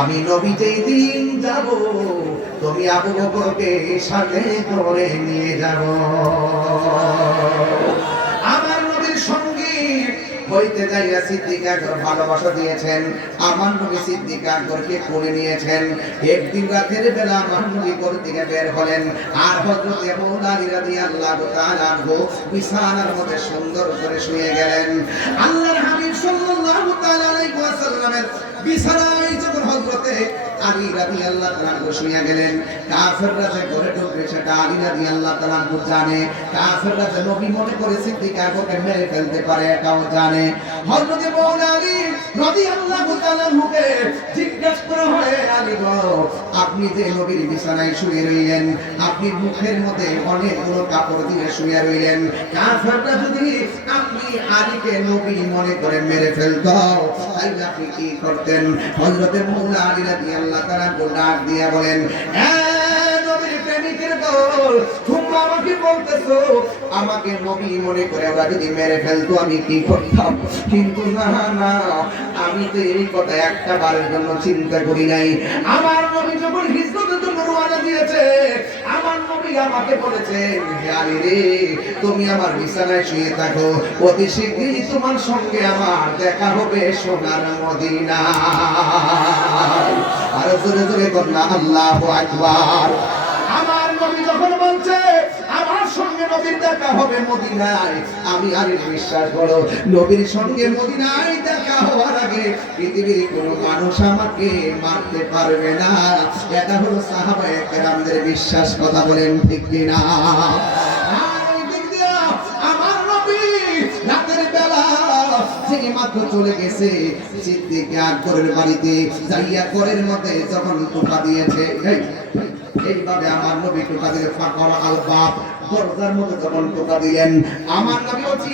আমি নবী যেই দিন যাব তুমি আবু বকরকে সাথে করে নিয়ে যাব। আমার নবীর সঙ্গে হইতে যাইয়া সিদ্দিক আকবর ভালোবাসা দিয়েছেন। আমার নবী সিদ্দিক আকবরকে কোলে নিয়েছেন। একদিন রাতের বেলা আমার নবী ঘর থেকে বের হলেন, আর হযরত আবু আলী রাদিয়াল্লাহু তাআলা আনহু বিছানার মধ্যে সুন্দর করে শুয়ে গেলেন। আল্লাহর হাবিব সাল্লাল্লাহু তাআলা আলাইহি ওয়াসাল্লামের বিছানায় যখন হযরতে আলী রাদিয়াল্লাহু তাআলা আনহু শুয়ে গেলেন, কাফেররা যে ঘরে ঢুকবে সেটা আলী রাদিয়াল্লাহু তাআলা আনহু জানে। কাফেররা যে নবী মনে করে সিদ্দিক আকবরকে মেরে ফেলতে পারে এটাও জানে। হযরত আলী রাদিয়াল্লাহু তাআলা আনহুকে জিজ্ঞাসা করা হয়, আলী গো, আপনি যে নবীর বিছানায় শুয়ে রইলেন, আপনি মুখের মধ্যে অনেকগুলো কাপড় দিয়ে শুয়ে রইলেন, কাফেররা যদি আপনি আলীকে নবী মনে করে মেরে ফেলতো তাহলে আপনি কি করতেন? হযরত মওলা আলী রাদিয়াল্লাহু তাআলা ডাক দিয়ে বলেন, নবীর প্রেমিকের দল, তোমরা আমাকে বলতেছো আমাকে নবী মনে করে ওরা যদি মেরে ফেলতো আমি কি করতাম? কিন্তু না না, আমি তো এই কথা একটা বারের জন্য চিন্তা করি নাই। আমার নবী যখন হিজরতের জন্য রওনা দিয়েছে, আমার নবী আমাকে বলেছেন, হে আলী রে, তুমি আমার বিছানায় শুয়ে থাকো, অতি শীঘ্রই তোমার সঙ্গে আমার দেখা হবে সোনার মদিনা। আর জোরে জোরে বলনা আল্লাহু আকবার। আমার নবী যখন বলছে আমার সঙ্গে নবীর দেখা হবে মদিনায়, আমি আর বিশ্বাস করো নবীর সঙ্গে মদিনায় দেখা হওয়ার আগে পৃথিবীর কোনো মানুষ আমাকে মারতে পারবে না। এটা হলো সাহাবায়ে কেরামদের বিশ্বাস। কথা বলেন ঠিক কিনা? আমার নবী রাতের বেলা থেকে মাত্র চলে গেছে সিদ্দিক আকবরের বাড়িতে, যাইয়া ঘরের মধ্যে যখন টোকা দিয়েছে, এইভাবে আমার নবী টোকা দিলে ফাঁকর আল বাপ দরজার মধ্যে যখন টোকা দিলেন, আমার নবী বলছি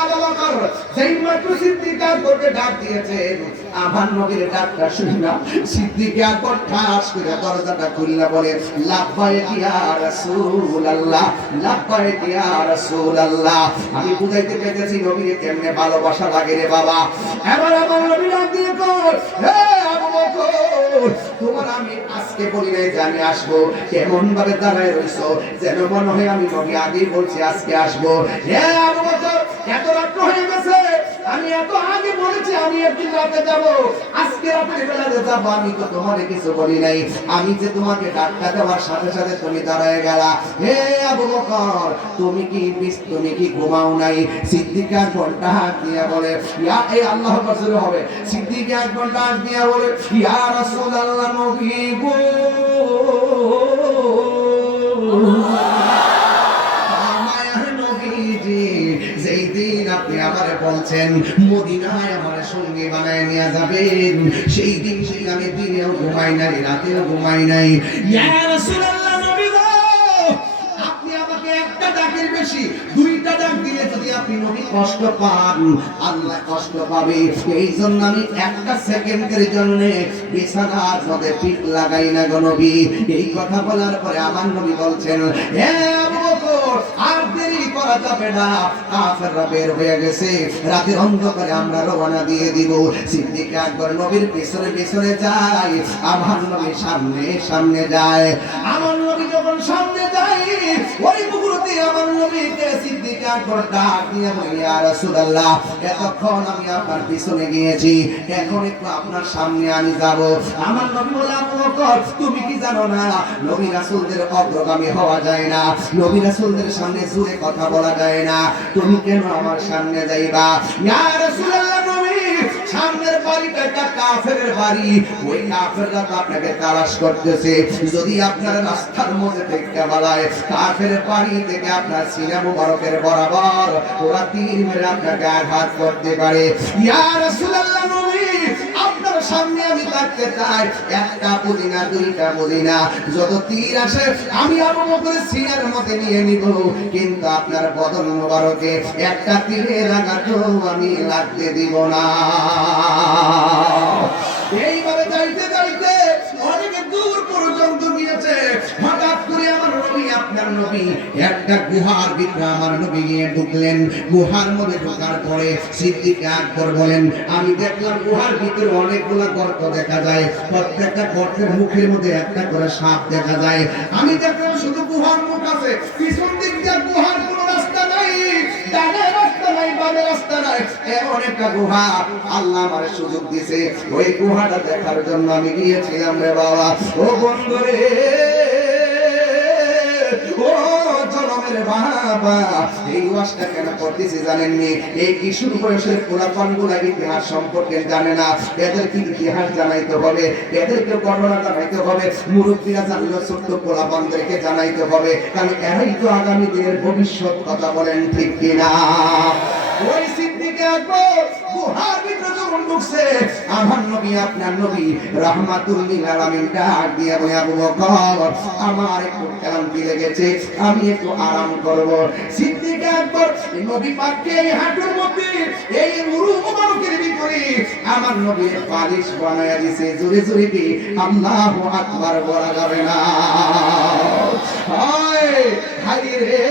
আবু বকর, যেই মাত্র সিদ্দিক আকবরকে ডাক দিয়েছেন, আমার নবীর ডাকটা শুনে সিদ্দিক আকবর ঠাস করে দরজাটা খুললা বলে, লাব্বাইক ইয়া রাসূলুল্লাহ, লাব্বাইক ইয়া রাসূলুল্লাহ। আমি বুঝাইতে চাইতেছি নবীকে কেমনে ভালোবাসা লাগে রে বাবা। এবার আমার নবী ডাক দিয়ে কর, হে আবু বকর, তোমার আমি আজকে বলি নাই যে আমি আসবো, কেমন ভাবে দাঁড়ায় রইছো যেন মনে হয় আমি নবী আগেই বলছি আজকে আসবো। হে আবু বকর, এত রাত হয়ে গেছে, আমি এত আগে বলেছি আমি একদিন রাতে যাব, আজকে রাতের বেলা যাব, আমি তো তোমাকে কিছু বলি নাই। আমি যে তোমাকে ডাক্কা দেওয়ার সাথে সাথে তুমি দাঁড়ায় গেলা। হে আবু বকর, তুমি কি ঘুমাও নাই? সিদ্দিক আকবর ডাক দিয়া বলে, ইয়া এই আল্লাহ রাসূল হবে। সিদ্দিক আকবর ডাক দিয়া বলে, ইয়া রাসূলুল্লাহ, নবী গো, যেই দিন আপনি আমারে বলছেন মদিনায় আমার সঙ্গী বানায় নিয়ে যাবেন, সেই দিন আমি দিনেও ঘুমাই নাই, রাতেও ঘুমাই নাই। ইয়া রাসূলুল্লাহ, নবী গো, আপনি আমাকে একটা ডাকের বেশি দুইটা ডাক দিলে যদি আপনি নবী কষ্ট পান, আল্লাহ কষ্ট পাবে। এই জন্য আমি একটা সেকেন্ডের জন্য বিছানার মধ্যে পিঠ লাগাই না গো নবী। এই কথা বলার পরে আমার নবী বলছেন, হে আবু বকর, আর দেরি করা যাবে না, কাফেররা বের হয়ে গেছে, রাতের অন্ধকারে আমরা রওনা দিয়ে দিব। সিদ্দিক আকবর নবীর পিছনে পিছনে যায়, আমার নবী সামনে সামনে যায়। আমার নবী যখন সামনে যায়, ওই মুহূর্তে আমার নবীকে সিদ্দিক আকবর ডাক দিয়ে বলে, ইয়া রাসূলুল্লাহ, এতক্ষণ আমি আপনার পিছনে গিয়েছি, এখন একটু আপনার সামনে আমি যাব। আমার নবী বলে, আবু বকর, তুমি কি জানো না নবী রাসূলদের অগ্রগামী হওয়া যায় না, নবী রাসূলদের সামনে জোরে কথা বলা যায় না, তুমি কেন আমার সামনে যাইবা? ইয়া রাসূলুল্লাহ, নবী সামনের বাড়িটা একটা কাফেরের বাড়ি, ওই কাফেররা তো আপনাকে তালাশ করতেছে, যদি আপনার রাস্তার মধ্যে দেখতে পালায়, কাফের বাড়ি থেকে আপনার সিনা মুবারকের বরাবর ওরা তীর মেরে আপনাকে আঘাত করতে পারে। ইয়া রাসূলুল্লাহ, নবী আপনার সামনে আমি থাকতে চাই, একটা পুদিনা দুইটা পুদিনা যত তীর আসে আমি আবু বকরের সিনার মধ্যে নিয়ে নিব, কিন্তু আপনার বদন মুবারকে একটা তীরের আঘাতও আমি লাগতে দিব না। এইভাবে যাইতে যাইতে অনেক দূর পর্যন্ত গিয়েছে, হঠাৎ করে আমার নবী আপনার আমার নবী একটা গুহার ভিতরে আমার নবী গিয়ে ঢুকলেন। গুহার মধ্যে ঢোকার পরে সিদ্দিক আকবর বলেন, আমি দেখলাম গুহার ভিতরে অনেকগুলো গর্ত দেখা যায়, প্রত্যেকটা গর্তের মুখের মধ্যে একটা করে সাপ দেখা যায়। আমি দেখলাম শুধু গুহার মুখ আছে, পিছন দিক দিয়ে গুহার কোনো রাস্তা নাই, ডানে রাস্তা নাই, বামে রাস্তা নাই, এমন একটা গুহা। আল্লাহ আমার সুযোগ দিয়েছে, ওই গুহাটা দেখার জন্য আমি গিয়েছিলাম রে বাবা। ও বন্ধু রে, ও জনমের বাবা, এই ওয়াজটা কেন করতেছি জানেননি? এই কিশোর বয়সের পোলাপানগুলা ইতিহাস সম্পর্কে জানে না, এদেরকে ইতিহাস জানাইতে হবে, এদেরকে ঘটনা জানাইতে হবে। মুরব্বীরা জানলো, ছোট্ট পোলাপানদেরকে জানাইতে হবে, কারণ এরাই তো আগামী দিনের ভবিষ্যৎ। কথা বলেন ঠিক কিনা? ওই সিদ্দিক আকবর গুহার ভিতরে যখন ঢুকছে, আমার নবী আপনার নবী রাহমাতুল লিল আলামিন ডাক দিয়ে বলে, আবু বকর, আমার একটু ক্লান্তি লেগেছে, আমি একটু আরাম করব। সিদ্দিক আকবর নবী পাককে এই হাঁটুর মধ্যে, এই মুরু মুবারকের ভিতরে আমার নবী বালিশ বানায়া দিয়েছে। জোরে জোরে কি আল্লাহু আকবার বলা যাবে না? হায় হায় রে,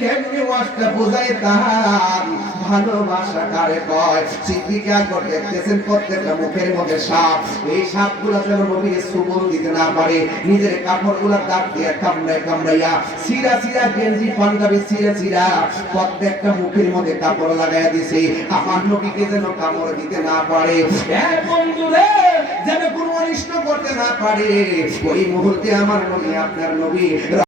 কেমনে ওয়াজটা বোঝাইতাম, ভালোবাসা কারে কয়। সিদ্দিক আকবর দেখতেছেন প্রত্যেকটা মুখের মধ্যে সাপ, এই সাপগুলো যেন নবীর সুবল দিতে না পারে, নিজের কাপড়গুলো দাগ দিয়ে কামড়াইয়া সিরা সিরা গেঞ্জি পাঞ্জাবি সিরা সিরা প্রত্যেকটা মুখের মধ্যে কাপড় লাগাইয়া দিছে, আমার নবীকে যেন কামড় দিতে না পারে। বন্ধুরে, যেন কোনো অনিষ্ট করতে না পারে। ওই মুহূর্তে আমার নবী আপনার নবী